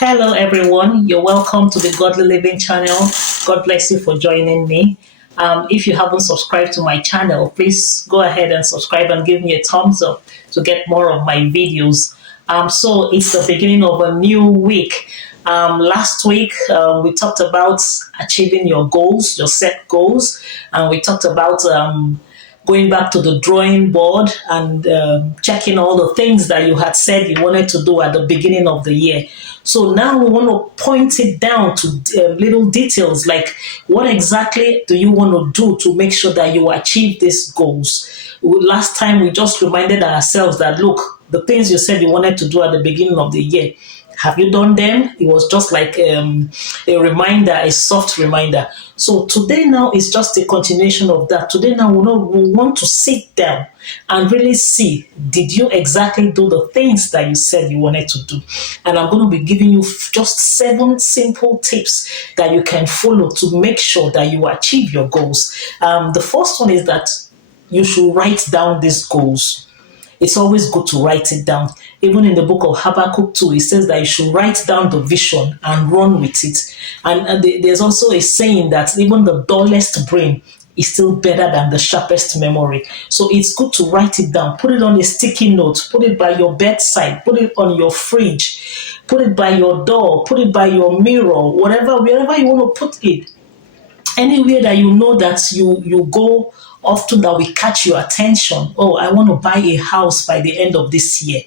Hello, everyone. You're welcome to the Godly Living channel. God bless you for joining me. If you haven't subscribed to my channel, please go ahead and subscribe and give me a thumbs up to get more of my videos. So it's the beginning of a new week. Last week, we talked about achieving your goals, your set goals, and we talked about going back to the drawing board and checking all the things that you had said you wanted to do at the beginning of the year. So now we want to point it down to little details like what exactly do you want to do to make sure that you achieve these goals. Last time we just reminded ourselves that look, the things you said you wanted to do at the beginning of the year, have you done them? It was just like a reminder, a soft reminder. So today now is just a continuation of that. Today now we want to sit down and really see, did you exactly do the things that you said you wanted to do? And I'm going to be giving you just 7 simple tips that you can follow to make sure that you achieve your goals. The first one is that you should write down these goals. It's always good to write it down. Even in the book of Habakkuk 2, it says that you should write down the vision and run with it. And there's also a saying that even the dullest brain is still better than the sharpest memory. So it's good to write it down. Put it on a sticky note. Put it by your bedside. Put it on your fridge. Put it by your door. Put it by your mirror. Wherever you want to put it. Anywhere that you know that you go often that will catch your attention. Oh, I want to buy a house by the end of this year.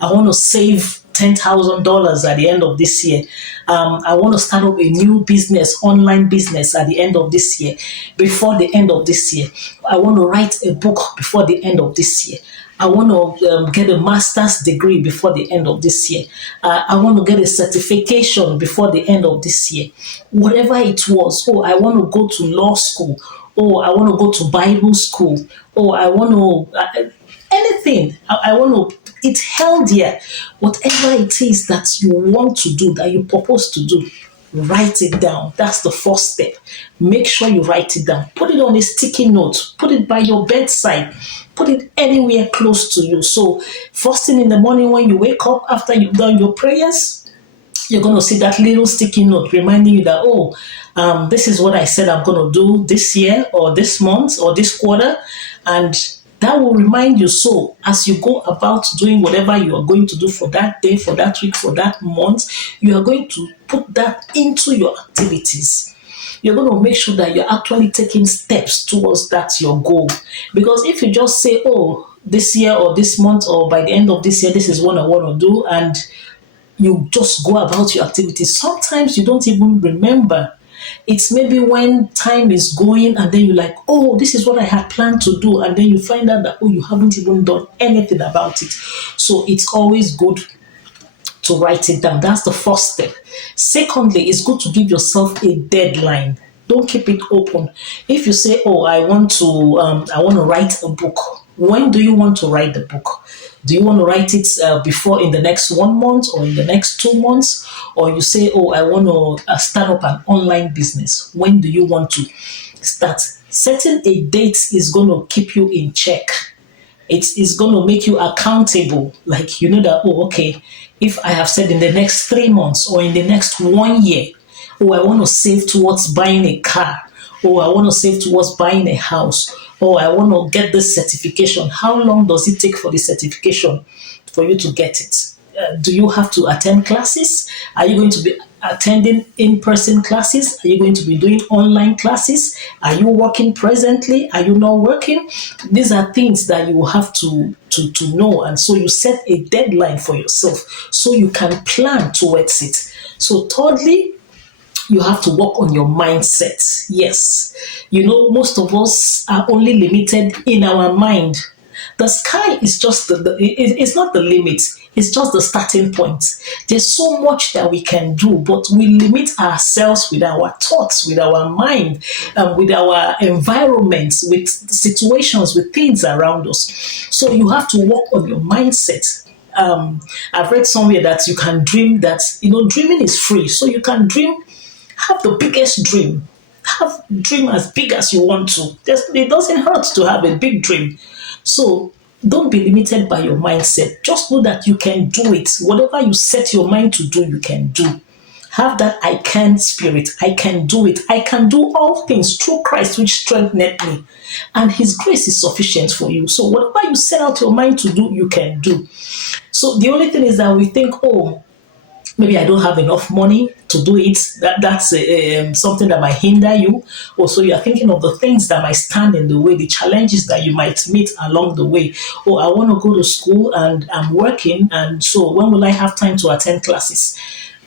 I want to save $10,000 at the end of this year. I want to start up a new business, online business at the end of this year, before the end of this year. I want to write a book before the end of this year. I want to get a master's degree before the end of this year. I want to get a certification before the end of this year. Whatever it was. Oh, I want to go to law school. Oh, I want to go to Bible school. Oh, I want to, anything. I want to, it's healthier. Whatever it is that you want to do, that you propose to do, write it down. That's the first step. Make sure you write it down. Put it on a sticky note. Put it by your bedside. Put it anywhere close to you. So first thing in the morning when you wake up after you've done your prayers, you're going to see that little sticky note reminding you that, this is what I said I'm going to do this year or this month or this quarter. And that will remind you. So as you go about doing whatever you are going to do for that day, for that week, for that month, you are going to put that into your activities. You're going to make sure that you're actually taking steps towards that, your goal. Because if you just say, this year or this month or by the end of this year, this is what I want to do, and you just go about your activities. Sometimes you don't even remember. It's maybe when time is going and then you're like, this is what I had planned to do. And then you find out that, you haven't even done anything about it. So it's always good to write it down. That's the first step. Secondly, it's good to give yourself a deadline. Don't keep it open. If you say, I want to write a book. When do you want to write the book? Do you want to write it before in the next 1 month or in the next 2 months? Or you say, I want to start up an online business. When do you want to start? Setting a date is going to keep you in check. It's going to make you accountable. Like, you know that, if I have said in the next 3 months or in the next 1 year, I want to save towards buying a car. I want to save towards buying a house. I want to get this certification. How long does it take for the certification for you to get it? Do you have to attend classes? Are you going to be attending in-person classes? Are you going to be doing online classes? Are you working presently? Are you not working? These are things that you will have to know. And so you set a deadline for yourself so you can plan towards it. So thirdly, you have to work on your mindset. Yes. Most of us are only limited in our mind. The sky is just it's not the limit. It's just the starting point. There's so much that we can do, but we limit ourselves with our thoughts, with our mind, with our environments, with situations, with things around us. So you have to work on your mindset. I've read somewhere that you can dream that, dreaming is free. So you can dream. Have the biggest dream. Dream as big as you want to. It doesn't hurt to have a big dream. So Don't be limited by your mindset. Just know that you can do it. Whatever you set your mind to do, you can do. Have that I can spirit. I can do it. I can do all things through Christ, which strengtheneth me. And his grace is sufficient for you. So whatever you set out your mind to do, you can do. So the only thing is that we think, oh, maybe I don't have enough money to do it. That's something that might hinder you. Also, you are thinking of the things that might stand in the way, the challenges that you might meet along the way. Oh, I want to go to school and I'm working, and so when will I have time to attend classes?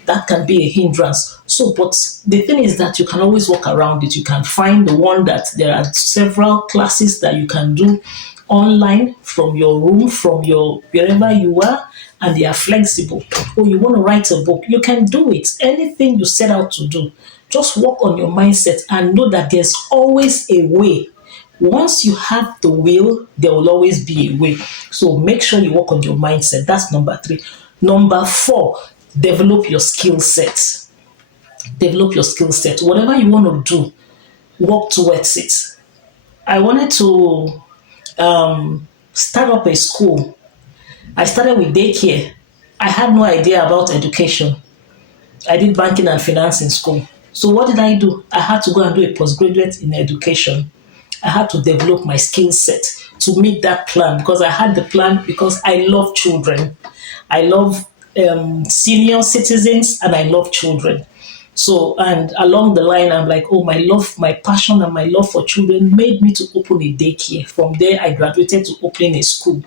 That can be a hindrance. So, but the thing is that you can always work around it. You can find the one that there are several classes that you can do online from your room, from your wherever you are, and they are flexible. Or you want to write a book, you can do it. Anything you set out to do, just work on your mindset and know that there's always a way. Once you have the will, there will always be a way. So make sure you work on your mindset. That's number 3. Number 4, develop your skill set. Develop your skill set. Whatever you want to do, work towards it. I wanted to start up a school. I started with daycare. I had no idea about education. I did banking and finance in school. So what did I do? I had to go and do a postgraduate in education. I had to develop my skill set to meet that plan, because I had the plan because I love children. I love senior citizens and I love children. So, and along the line, I'm like, oh, my passion and my love for children made me to open a daycare. From there, I graduated to opening a school.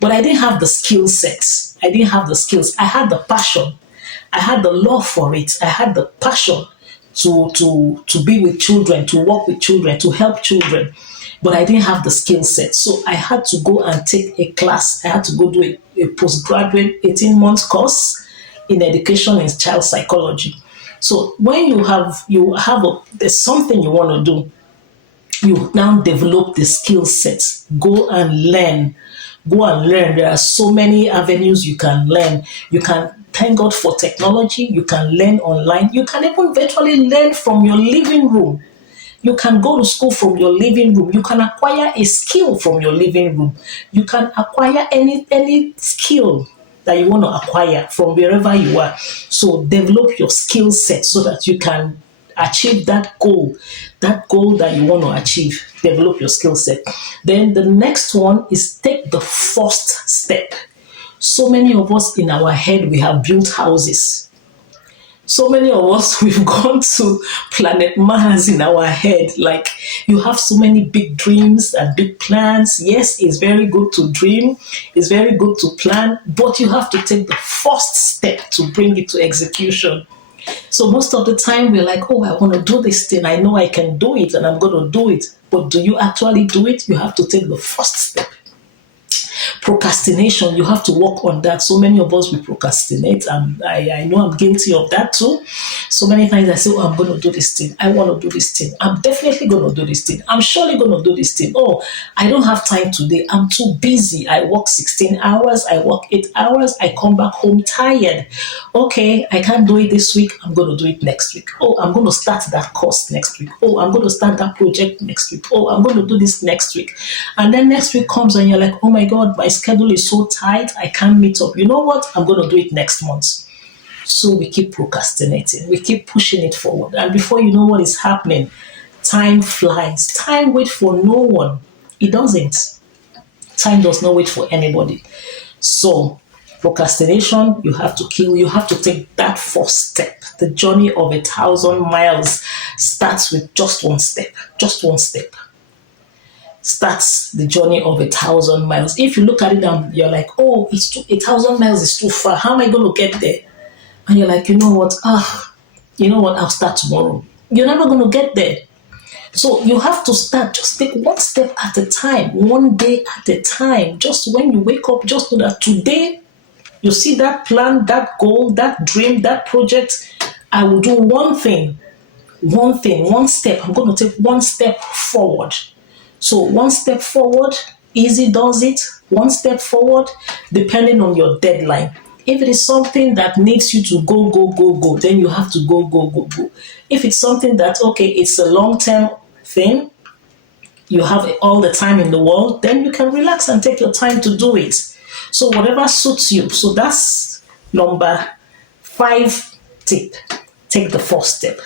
But I didn't have the skill sets. I didn't have the skills. I had the passion. I had the love for it. I had the passion to be with children, to work with children, to help children. But I didn't have the skill set. So I had to go and take a class. I had to go do a postgraduate 18-month course in education in child psychology. So when there's something you want to do, you now develop the skill sets. Go and learn. Go and learn. There are so many avenues you can learn. You can thank God for technology. You can learn online. You can even virtually learn from your living room. You can go to school from your living room. You can acquire a skill from your living room. You can acquire any skill that you want to acquire from wherever you are. So develop your skill set so that you can achieve that goal that you want to achieve. Develop your skill set. Then the next one is take the first step. So many of us in our head, we have built houses. So many of us, we've gone to planet Mars in our head. Like, you have so many big dreams and big plans. Yes, it's very good to dream. It's very good to plan, but you have to take the first step to bring it to execution. So most of the time we're like, oh, I want to do this thing. I know I can do it and I'm going to do it. But do you actually do it? You have to take the first step. Procrastination, you have to work on that. So many of us, we procrastinate. I know I'm guilty of that too. So many times I say, oh, I'm going to do this thing. I want to do this thing. I'm definitely going to do this thing. I'm surely going to do this thing. Oh, I don't have time today. I'm too busy. I work 16 hours. I work 8 hours. I come back home tired. Okay, I can't do it this week. I'm going to do it next week. Oh, I'm going to start that course next week. Oh, I'm going to start that project next week. Oh, I'm going to do this next week. And then next week comes and you're like, oh my God, my schedule is so tight, I can't meet up. You know what? I'm going to do it next month. So we keep procrastinating. We keep pushing it forward. And before you know what is happening, time flies. Time waits for no one. It doesn't. Time does not wait for anybody. So procrastination, you have to kill. You have to take that first step. The journey of 1,000 miles starts with just one step. Just one step starts the journey of 1,000 miles. If you look at it and you're like, oh, 1,000 miles is too far. How am I going to get there? And you're like, you know what? I'll start tomorrow. You're never going to get there. So you have to start. Just take one step at a time, one day at a time. Just when you wake up, just know that today you see that plan, that goal, that dream, that project. I will do one thing, one step. I'm going to take one step forward. So one step forward, easy does it. One step forward, depending on your deadline. If it is something that needs you to go, then you have to go. If it's something that, okay, it's a long-term thing, you have all the time in the world, then you can relax and take your time to do it. So whatever suits you. So that's number 5 tip. Take the first step.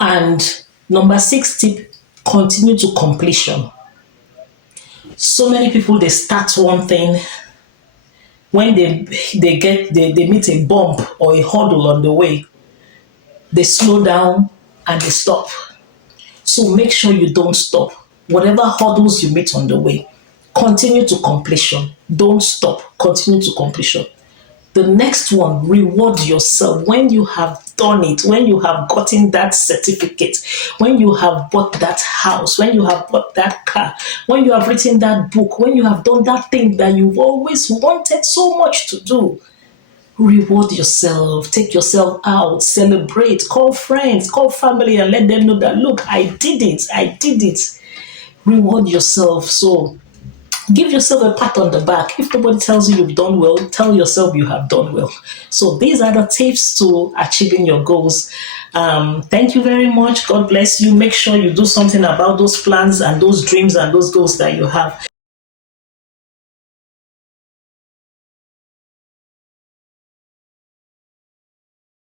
And number 6 tip, continue to completion. So many people, they start one thing, when they meet a bump or a hurdle on the way, they slow down and they stop. So make sure you don't stop. Whatever hurdles you meet on the way, continue to completion. Don't stop. Continue to completion. The next one, reward yourself when you have done it, when you have gotten that certificate, when you have bought that house, when you have bought that car, when you have written that book, when you have done that thing that you've always wanted so much to do. Reward yourself, take yourself out, celebrate, call friends, call family, and let them know that, look, I did it, I did it. Reward yourself. So give yourself a pat on the back. If nobody tells you you've done well, tell yourself you have done well. So these are the tips to achieving your goals. Thank you very much. God bless you. Make sure you do something about those plans and those dreams and those goals that you have.